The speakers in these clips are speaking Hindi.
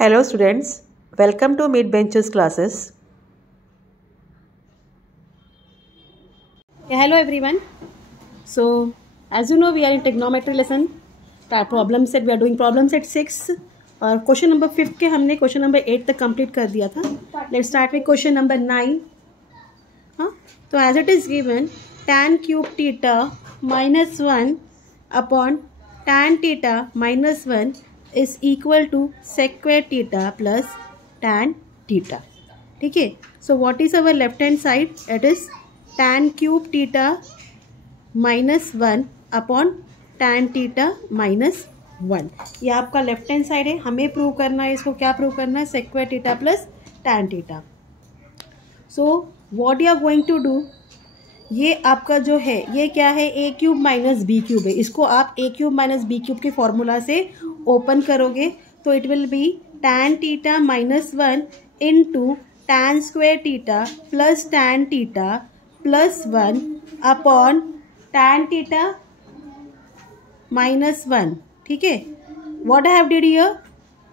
Hello students, welcome to Mid Benches classes. Hello everyone. So as you know we are in trigonometry lesson. Problem set we are doing problem set 6 और क्वेश्चन नंबर 5 के हमने क्वेश्चन नंबर 8 तक कंप्लीट कर दिया था. Let's start with question number 9. हाँ, तो as it is given tan cube theta -1 upon tan theta -1 is equal to secant theta plus tan theta. ठीक है. So what is our left hand side? It is tan cube theta -1 upon tan theta -1. ये आपका लेफ्ट हैंड साइड है. हमें प्रूव करना है, इसको क्या प्रूव करना है? Secant theta plus tan theta. So what you are going to do, ये आपका जो है ये क्या है? A cube minus B cube है. इसको आप A cube minus B cube के फॉर्मूला से ओपन करोगे तो it will be tan theta -1 into tan square theta plus tan theta plus 1 upon tan theta -1. ठीक है. What I have did here?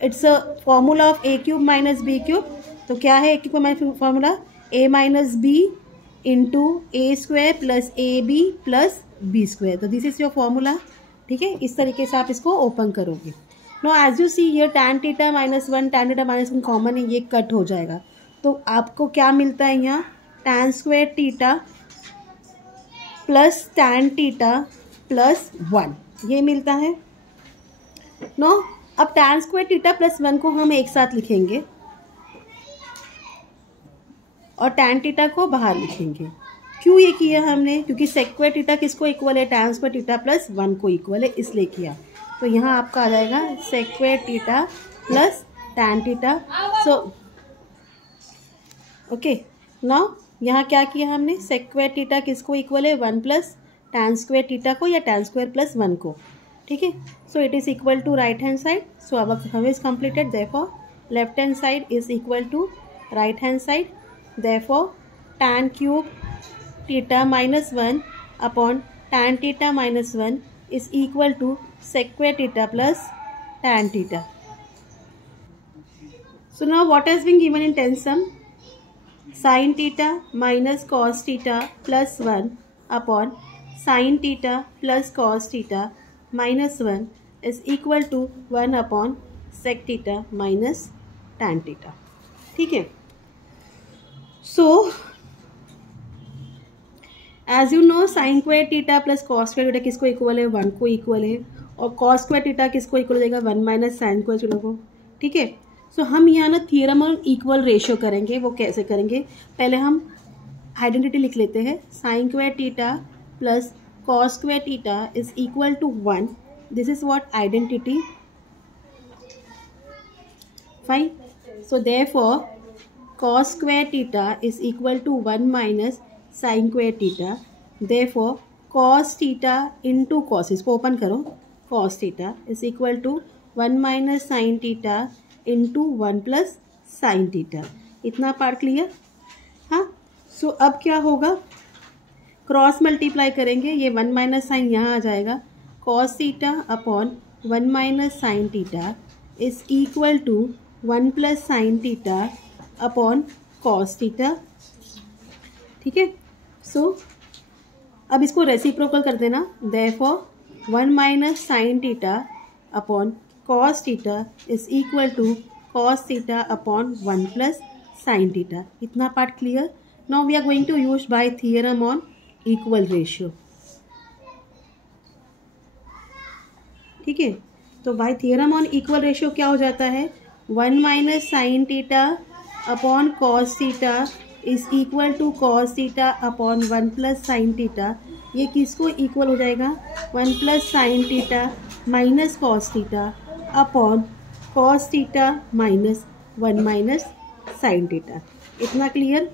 It's a formula of A cube minus B cube. तो क्या है A cube minus formula? A minus B into A square plus A B plus B square. तो दिस इज योर फॉर्मूला. ठीक है. इस तरीके से आप इसको ओपन करोगे. No as you see here tan theta -1 tan theta -1 common है, ये कट हो जाएगा. तो आपको क्या मिलता है यहाँ? tan square theta plus tan theta plus 1 ये मिलता है. नो अब tan स्क्वायर थीटा प्लस 1 को हम एक साथ लिखेंगे और tan थीटा को बाहर लिखेंगे. क्यों ये किया हमने? क्योंकि सेक्वेट थीटा किसको इक्वल है? tan स्क्वायर थीटा प्लस 1 को इक्वल है, इसलिए किया. तो यहाँ आपका आ जाएगा secant theta plus tan theta. So okay. Now यहाँ क्या किया हमने? सेक्वेट थीटा किसको इक्वल है? 1 प्लस tan स्क्वायर थीटा को या tan स्क्वायर प्लस 1 को. ठीक है. So it is equal to right hand side. So अब हम is completed. Therefore left hand side is equal to right hand side. Therefore, tan cube theta -1 upon tan theta -1 is equal to sequent theta plus tan theta. So now what has been given in tens sum? Sin theta minus cos theta plus 1 upon sin theta plus cos theta minus 1 is equal to 1 upon sec theta minus tan theta. ठीक है. So, as you know, sin square theta plus cos square theta किसको इक्वल है? 1 को इक्वल है. और कॉस स्क्वायर थीटा किसको इक्वल हो जाएगा? 1 माइनस साइन स्क्वायर थीटा को. ठीक है. सो हम यहाँ ना थियरम और इक्वल रेशियो करेंगे. वो कैसे करेंगे? पहले हम आइडेंटिटी लिख लेते हैं. Sine square theta plus cos square theta is equal to 1. This is what? Identity. Fine. So therefore cos square theta is equal to 1 minus sin square theta. Therefore, cos theta into cos, इसको ओपन करो, cos theta is equal to 1 minus sin theta into 1 plus sin theta. इतना पार्ट क्लियर? हाँ. सो अब क्या होगा? क्रॉस मल्टीप्लाई करेंगे. ये 1 माइनस साइन यहाँ आ जाएगा. cos theta upon 1 minus sin theta is equal to 1 plus sin theta upon cos theta. ठीक है. सो अब इसको रेसिप्रोकल कर देना. Therefore 1 minus sine theta upon cos theta is equal to cos theta upon 1 plus sine theta. इतना part clear? Now we are going to use by theorem on equal ratio. ठीक है. तो by theorem on equal ratio क्या हो जाता है? 1 minus sine theta upon cos theta is equal to cos theta upon 1 plus sine theta. ये किसको इक्वल हो जाएगा? 1 plus sine theta minus cos theta upon cos theta minus 1 minus sine theta. इतना clear?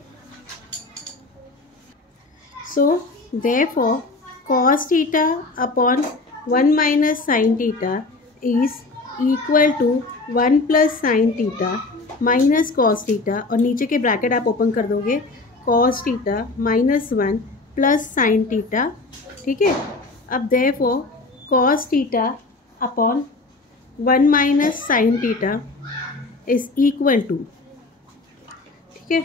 So therefore cos theta upon 1 minus sine theta is equal to 1 plus sine theta minus cos theta. और नीचे के ब्रैकेट आप ओपन कर दोगे. Cos theta -1 plus sine theta. ठीक है. अब therefore cos theta upon 1 minus sine theta is equal to, ठीक है,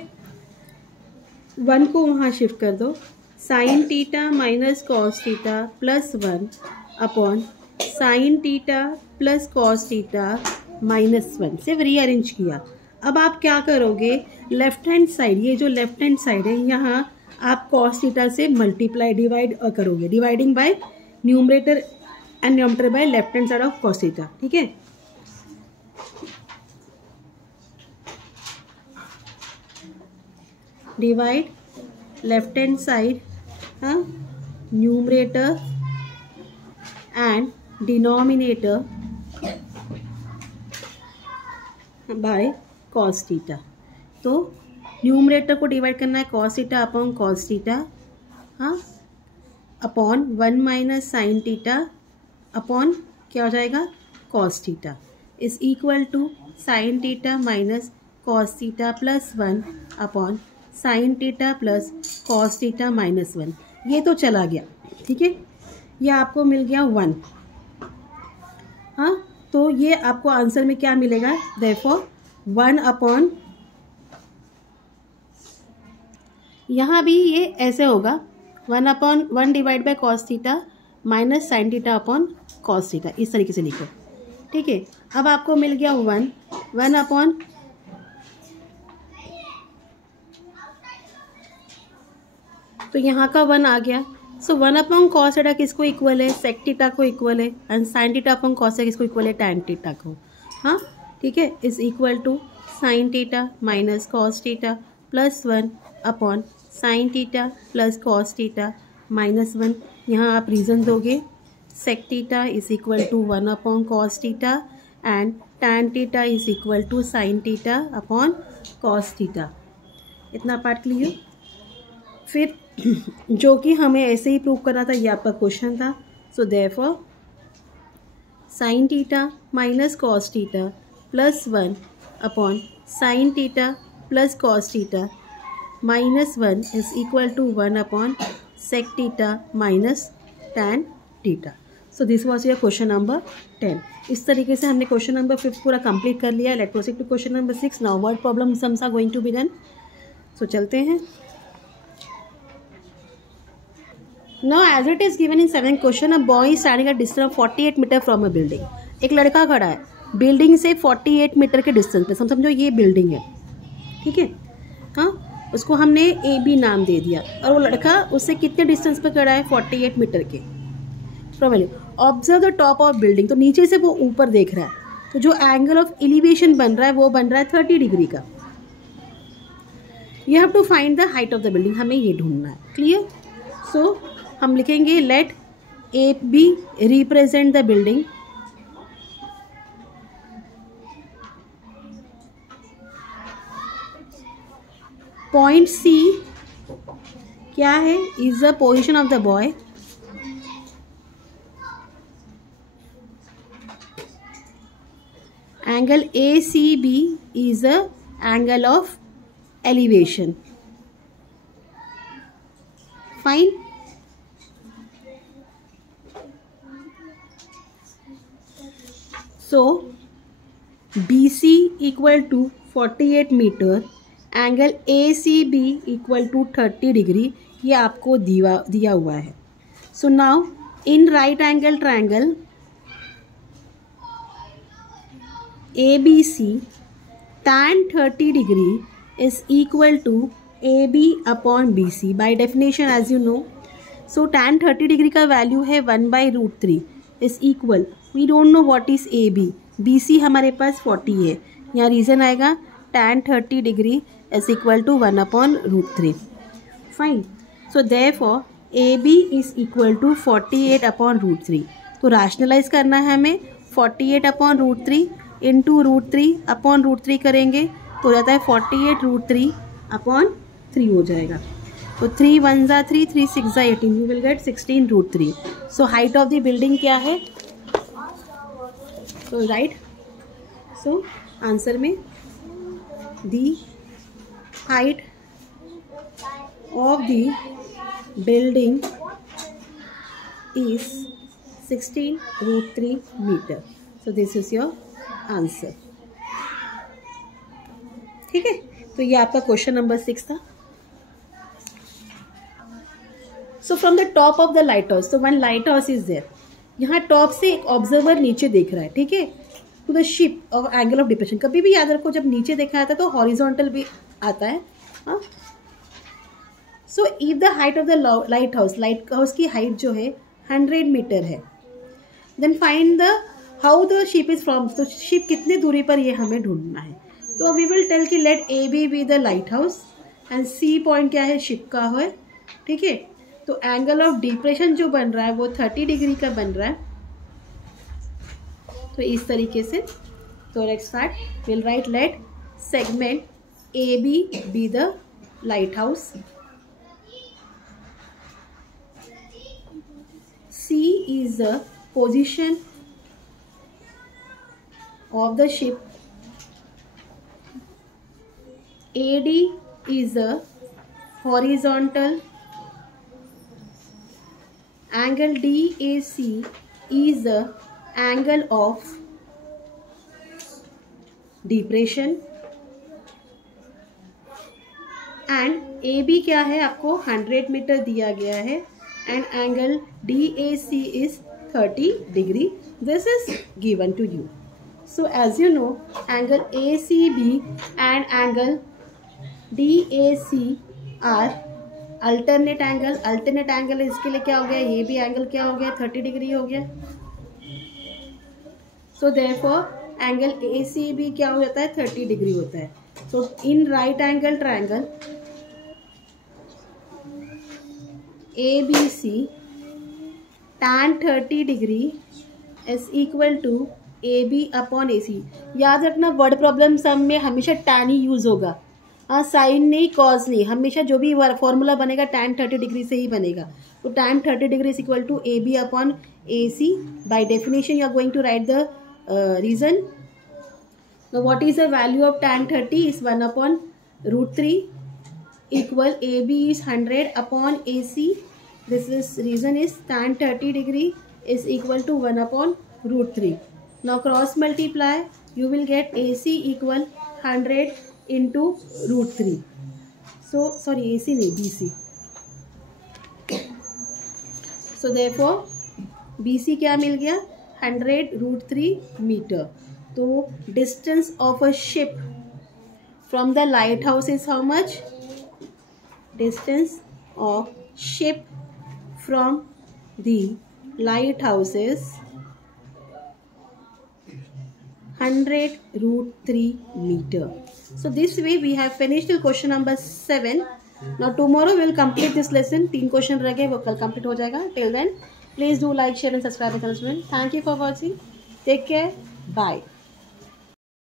1 को वहाँ शिफ्ट कर दो, sine theta minus cos theta plus 1 upon sine theta plus cos theta minus 1 से रीअरेंज किया। अब आप क्या करोगे, लेफ्ट हैंड साइड, ये जो लेफ्ट हैंड साइड है यहाँ आप कॉस थीटा से मल्टीप्लाई डिवाइड करोगे, dividing by numerator and denominator by left hand side of cos theta, ठीक है। Divide left hand side numerator and denominator by cos theta. तो न्यूमरेटर को डिवाइड करना है cos theta upon cos theta, हाँ, upon 1 minus sine theta upon क्या हो जाएगा cos theta is equal to sine theta minus cos theta plus 1 upon sine theta plus cos theta minus 1। ये तो चला गया, ठीक है, ये आपको मिल गया 1, हाँ। तो ये आपको आंसर में क्या मिलेगा, देयरफॉर 1 अपॉन, यहाँ भी ये ऐसे होगा 1 upon 1 divide by cos theta minus sine theta upon cos theta, इस तरीके से लिखो, ठीक है। अब आपको मिल गया 1 अपॉन, तो यहाँ का 1 आ गया। सो 1 अपॉन कॉस थीटा किसको इक्वल है, सेक थीटा को इक्वल है, and sine theta upon cos theta किसको इक्वल है, टैन थीटा को, हाँ, ठीक है, is equal to sine theta minus cos theta plus 1 upon sine theta plus cos theta minus 1। यहाँ आप रीज़न दोगे, sec theta is equal to 1 upon cos theta and tan theta is equal to sine theta upon cos theta. इतना पार्ट क्लियर। फिर जो कि हमें ऐसे ही प्रूव करना था, ये आपका क्वेश्चन था। So therefore sine theta minus cos theta plus 1 upon sine theta plus cos theta minus 1 is equal to 1 upon sec theta minus tan theta. So this was your question number 10। इस तरीके से हमने क्वेश्चन नंबर 5 पूरा कंप्लीट कर लिया। Let proceed to question number 6। Now word problem sums are going to be done. So चलते हैं। Now as it is given in 7th question, a boy is standing at distance of 48 metre from a building. एक लड़का खड़ा है बिल्डिंग से 48 मीटर के डिस्टेंस पे। समझो ये बिल्डिंग है, ठीक है, हाँ, उसको हमने ए बी नाम दे दिया और वो लड़का उससे कितने डिस्टेंस पे खड़ा है, 48 मीटर के from building. Observe the top of building, तो नीचे से वो ऊपर देख रहा है, तो जो एंगल ऑफ एलिवेशन बन रहा है वो बन रहा है 30 डिग्री का। You have to find the height of the building, हमें ये ढूंढना है। क्लियर। सो हम लिखेंगे let A B represent the building, point C क्या है, is the position of the boy, angle A C B is the angle of elevation. Fine. So BC equal to 48 metre, angle ACB equal to 30 degree, ये आपको दिया हुआ है। So now in right angle triangle ABC tan 30 degree is equal to AB upon BC by definition as you know. So tan 30 degree का वैल्यू है 1/√3 is equal, we don't know what is A B, B C हमारे पास 40 है, यहाँ रीजन आएगा tan 30 degree is equal to 1/√3। Fine. So therefore A B is equal to 48 upon √3। तो रैशनलाइज करना है हमें, 48 अपॉन √3 इंटू √3 अपॉन √3 करेंगे तो हो जाता है 48√3 अपॉन 3 हो जाएगा। तो 3 1 जा 3, 3 6 जा 18, you will get 16√3। So height of the building क्या है, तो राइट, सो आंसर में the height of the building is 16√3 meter. So this is your answer. ठीक है, तो ये आपका क्वेश्चन नंबर 6 था. So from the top of the light house, तो one lighthouse is there. यहाँ टॉप से एक ऑब्जर्वर नीचे देख रहा है, ठीक है, to the ship of angle of depression. कभी भी याद रखो, जब नीचे देखा जाता है तो हॉरिजॉन्टल भी आता है. हाँ, so if the height of the light house की हाइट जो है 100 मीटर है, then find the how the ship is from. तो शिप कितने दूरी पर ये हमें ढूंढना है. तो वी विल टेल कि let A B the light house and C point क्या है, शिप का है. ठीक है, तो एंगल ऑफ डिप्रेशन जो बन रहा है वो 30 डिग्री का बन रहा है. तो इस तरीके से, तो let's start. Will right let segment A B the light house, C is the position of the ship, AD is the horizontal, angle DAC is the angle of depression, and AB क्या है, आपको 100 मीटर दिया गया है, and angle DAC is 30 degree. This is given to you. So as you know, angle ACB and angle DAC are alternate angle. Alternate angle इसके लिए क्या हो गया, ये भी angle क्या हो गया, 30 degree हो गया. So therefore angle ACB क्या हो जाता है, 30 degree होता है. So in right angle triangle ABC, tan 30 degree is equal to AB upon AC. याद रखना, वर्ड प्रॉब्लम सम में हमेशा tan ही यूज होगा. हाँ, साइन नहीं, कॉज नहीं, हमेशा जो भी फॉर्मूला बनेगा tan 30 डिग्री से ही बनेगा. तो tan 30 degree is equal to AB upon AC. By definition you are going to write the reason. What is the value of tan 30 is 1 upon √3 equal AB is 100 upon AC. This is reason is tan 30 degree is equal to 1 upon √3. Now cross multiply, you will get AC equal 100 into √3. So sorry, AC नहीं, BC. So therefore BC क्या मिल गया, 100 √3 मीटर. तो distance of a ship from the lighthouse is how much? Distance of ship from the lighthouse is 100 √3 meter. So this way we have finished till question number 7. Now tomorrow we will complete this lesson. 3 question रह गए, वो कल कंप्लीट हो जाएगा. Till then please do like, share and subscribe the channel. Thank you for watching. Take care. Bye.